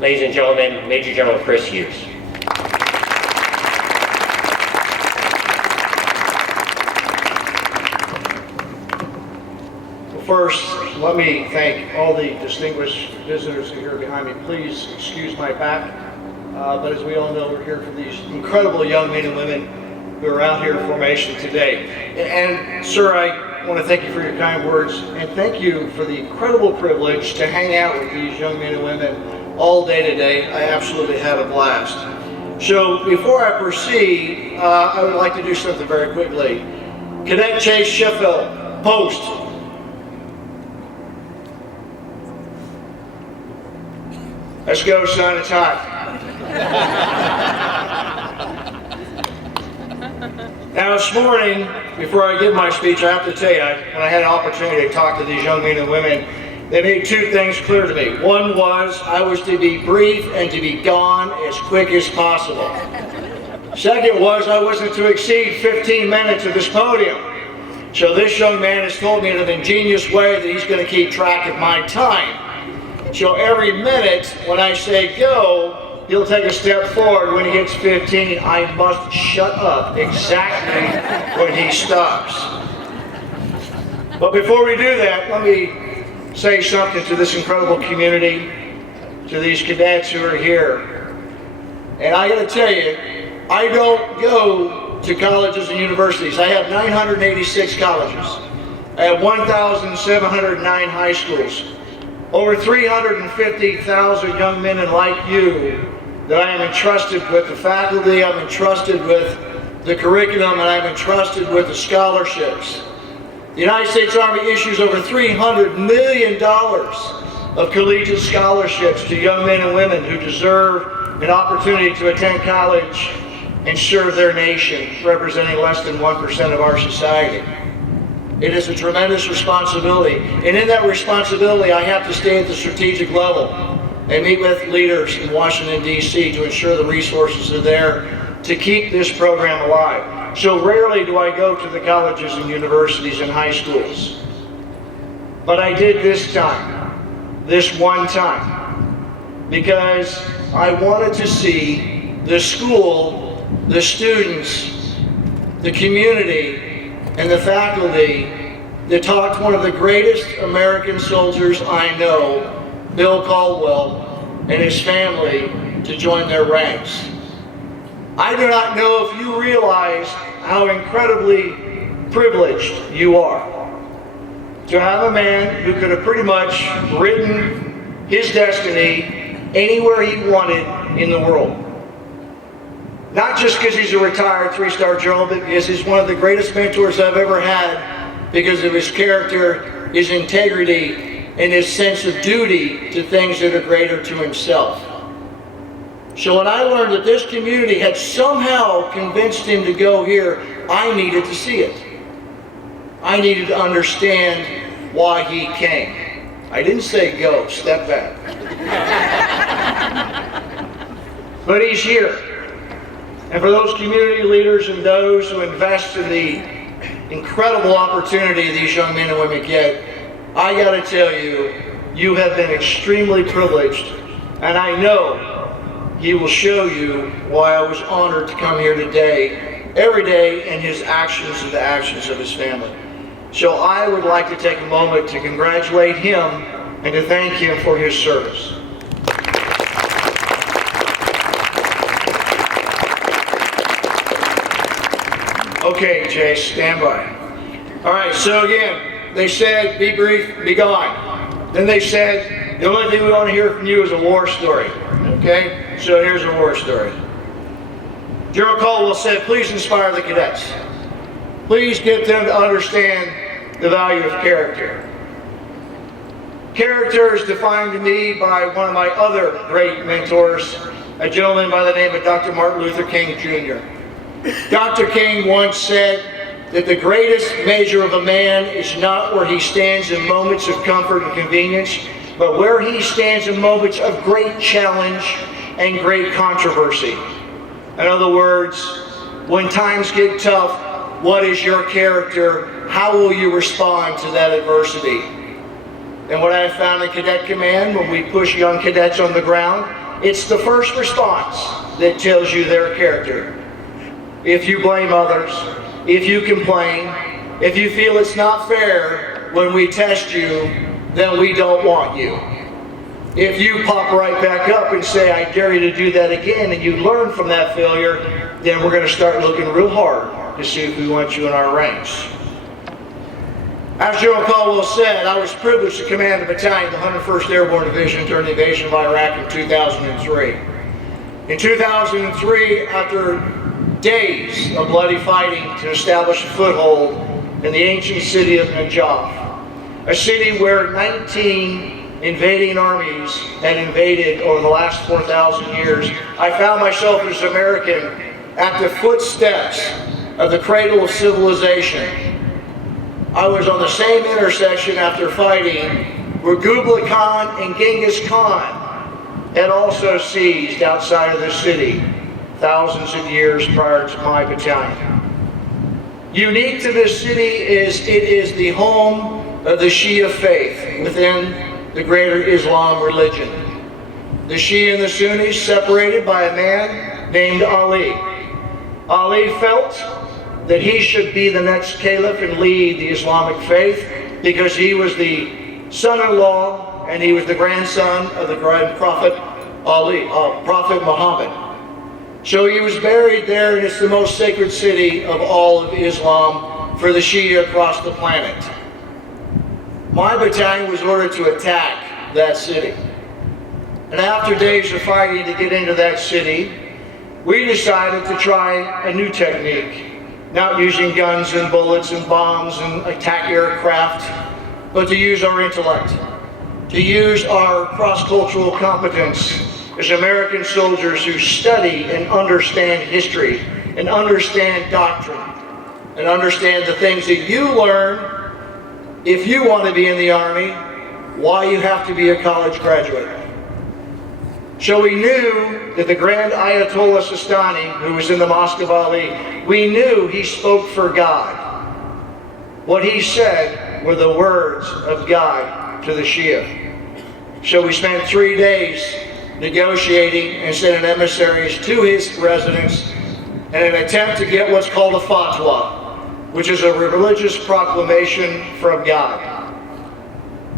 Ladies and gentlemen, Major General Chris Hughes. First, let me thank all the distinguished visitors who are here behind me. Please excuse my back, but as we all know, we're here for these incredible young men and women who are out here in formation today. And sir, I want to thank you for your kind words, and thank you for the incredible privilege to hang out with these young men and women all day today. I absolutely had a blast. So before I proceed, I would like to do something very quickly. Cadet Chase Sheffield, post. Let's go, son, it's hot. Now this morning, before I give my speech, I have to tell you, when I had an opportunity to talk to these young men and women, they made two things clear to me. One was I was to be brief and to be gone as quick as possible. Second was I wasn't to exceed 15 minutes at this podium. So this young man has told me in an ingenious way that he's going to keep track of my time. So every minute when I say go, he'll take a step forward. When he hits 15, I must shut up exactly when he stops. But before we do that, let me say something to this incredible community, to these cadets who are here. And I got to tell you, I don't go to colleges and universities. I have 986 colleges. I have 1,709 high schools. Over 350,000 young men and like you that I am entrusted with the faculty, I'm entrusted with the curriculum, and I'm entrusted with the scholarships. The United States Army issues over $300 million of collegiate scholarships to young men and women who deserve an opportunity to attend college and serve their nation, representing less than 1% of our society. It is a tremendous responsibility, and in that responsibility I have to stay at the strategic level and meet with leaders in Washington, D.C. to ensure the resources are there to keep this program alive. So rarely do I go to the colleges and universities and high schools. But I did this time, this one time, because I wanted to see the school, the students, the community, and the faculty that talked one of the greatest American soldiers I know, Bill Caldwell, and his family to join their ranks. I do not know if you realize how incredibly privileged you are to have a man who could have pretty much written his destiny anywhere he wanted in the world. Not just because he's a retired three-star general, but because he's one of the greatest mentors I've ever had because of his character, his integrity, and his sense of duty to things that are greater to himself. So when I learned that this community had somehow convinced him to go here, I needed to see it. I needed to understand why he came. I didn't say go, step back. But he's here. And for those community leaders and those who invest in the incredible opportunity these young men and women get, I got to tell you, you have been extremely privileged. And I know he will show you why I was honored to come here today, every day, in his actions and the actions of his family. So I would like to take a moment to congratulate him and to thank him for his service. Okay, Chase, stand by. All right, so again, they said, be brief, be gone. Then they said, the only thing we want to hear from you is a war story. Okay, so here's a war story. General Caldwell said, please inspire the cadets. Please get them to understand the value of character. Character is defined to me by one of my other great mentors, a gentleman by the name of Dr. Martin Luther King Jr. Dr. King once said that the greatest measure of a man is not where he stands in moments of comfort and convenience, but where he stands in moments of great challenge and great controversy. In other words, when times get tough, what is your character? How will you respond to that adversity? And what I have found in Cadet Command, when we push young cadets on the ground, It's the first response that tells you their character. If you blame others, if you complain, if you feel it's not fair when we test you, then we don't want you. If you pop right back up and say, I dare you to do that again, and you learn from that failure, then we're going to start looking real hard to see if we want you in our ranks. As General Caldwell said, I was privileged to command a battalion, the 101st Airborne Division, during the invasion of Iraq in 2003. In 2003, after days of bloody fighting to establish a foothold in the ancient city of Najaf, a city where 19 invading armies had invaded over the last 4,000 years, I found myself as an American at the footsteps of the cradle of civilization. I was on the same intersection after fighting where Kublai Khan and Genghis Khan had also seized outside of the city thousands of years prior to my battalion. Unique to this city is it is the home of the Shia faith within the greater Islam religion. The Shia and the Sunnis separated by a man named Ali. Ali felt that he should be the next caliph and lead the Islamic faith because he was the son-in-law and he was the grandson of the grand prophet Prophet Muhammad. So he was buried there, and it's the most sacred city of all of Islam for the Shia across the planet. My battalion was ordered to attack that city. And after days of fighting to get into that city, we decided to try a new technique. Not using guns and bullets and bombs and attack aircraft, but to use our intellect, to use our cross-cultural competence as American soldiers who study and understand history and understand doctrine and understand the things that you learn if you want to be in the Army, why you have to be a college graduate. So we knew that the Grand Ayatollah Sistani, who was in the Mosque of Ali, we knew he spoke for God. What he said were the words of God to the Shia. So we spent 3 days negotiating and sending emissaries to his residence in an attempt to get what's called a fatwa, which is a religious proclamation from God.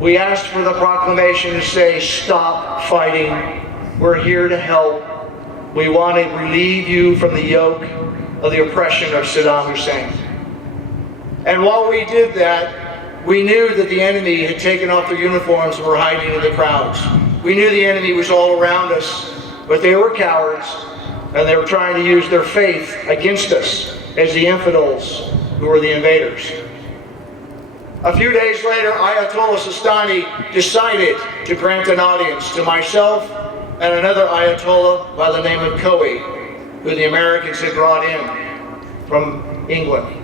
We asked for the proclamation to say, stop fighting. We're here to help. We want to relieve you from the yoke of the oppression of Saddam Hussein. And while we did that, we knew that the enemy had taken off their uniforms and were hiding in the crowds. We knew the enemy was all around us, but they were cowards, and they were trying to use their faith against us as the infidels who were the invaders. A few days later, Ayatollah Sistani decided to grant an audience to myself and another Ayatollah by the name of Khoi, who the Americans had brought in from England.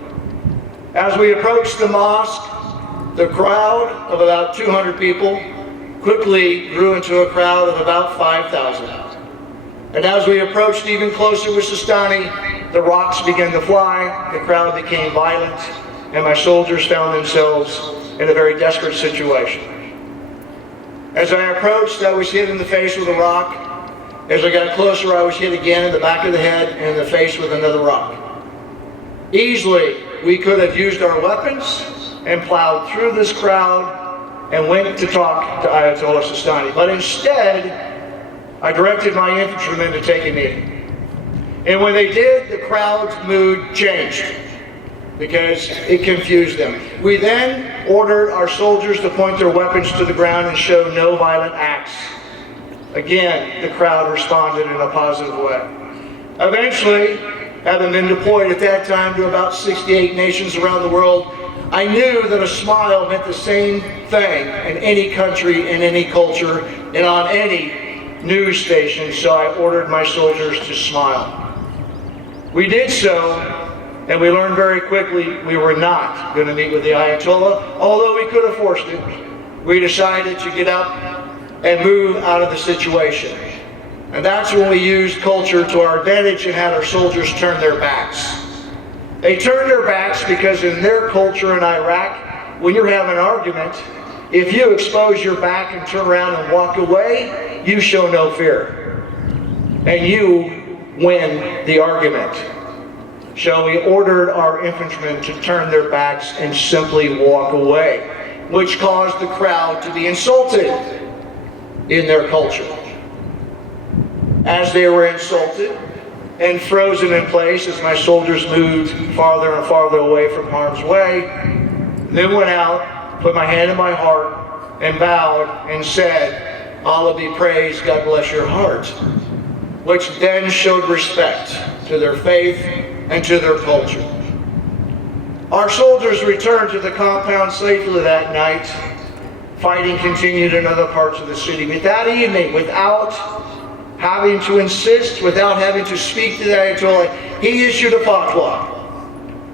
As we approached the mosque, the crowd of about 200 people quickly grew into a crowd of about 5,000. And as we approached even closer with Sistani, the rocks began to fly, the crowd became violent, and my soldiers found themselves in a very desperate situation. As I approached, I was hit in the face with a rock. As I got closer, I was hit again in the back of the head and in the face with another rock. Easily, we could have used our weapons and plowed through this crowd and went to talk to Ayatollah Sistani. But instead, I directed my infantrymen to take a knee. And when they did, the crowd's mood changed because it confused them. We then ordered our soldiers to point their weapons to the ground and show no violent acts. Again, the crowd responded in a positive way. Eventually, having been deployed at that time to about 68 nations around the world, I knew that a smile meant the same thing in any country, in any culture, and on any news station, so I ordered my soldiers to smile. We did so, and we learned very quickly we were not going to meet with the Ayatollah, although we could have forced it. We decided to get up and move out of the situation. And that's when we used culture to our advantage and had our soldiers turn their backs. They turned their backs because in their culture in Iraq, when you're having an argument, if you expose your back and turn around and walk away, you show no fear. and you win the argument. So we ordered our infantrymen to turn their backs and simply walk away, which caused the crowd to be insulted in their culture. As they were insulted and frozen in place as my soldiers moved farther and farther away from harm's way, then went out, put my hand in my heart, and bowed and said, "Allah be praised, God bless your heart," which then showed respect to their faith and to their culture. Our soldiers returned to the compound safely that night. Fighting continued in other parts of the city. But that evening, without having to insist, without having to speak to the Ayatollah, he issued a fatwa.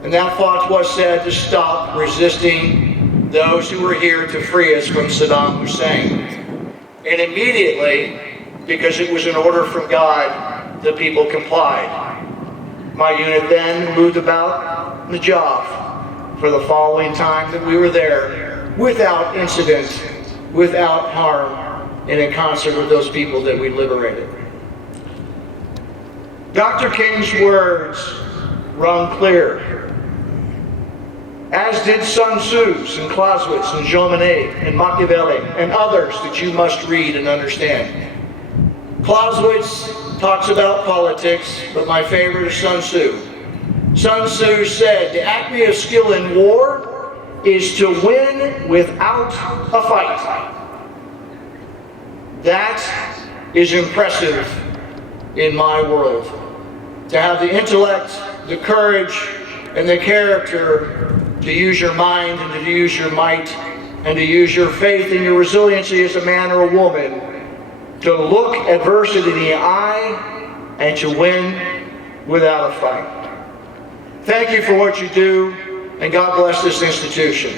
And that fatwa said to stop resisting those who were here to free us from Saddam Hussein. And immediately, because it was an order from God, the people complied. My unit then moved about Najaf for the following time that we were there, without incident, without harm, and in concert with those people that we liberated. Dr. King's words rung clear, as did Sun Tzu's and Clausewitz and Jean Monnet and Machiavelli and others that you must read and understand. Clausewitz talks about politics, but my favorite is Sun Tzu. Sun Tzu said, "The acme of skill in war is to win without a fight." That is impressive in my world. To have the intellect, the courage, and the character to use your mind and to use your might and to use your faith and your resiliency as a man or a woman to look adversity in the eye and to win without a fight. Thank you for what you do, and God bless this institution.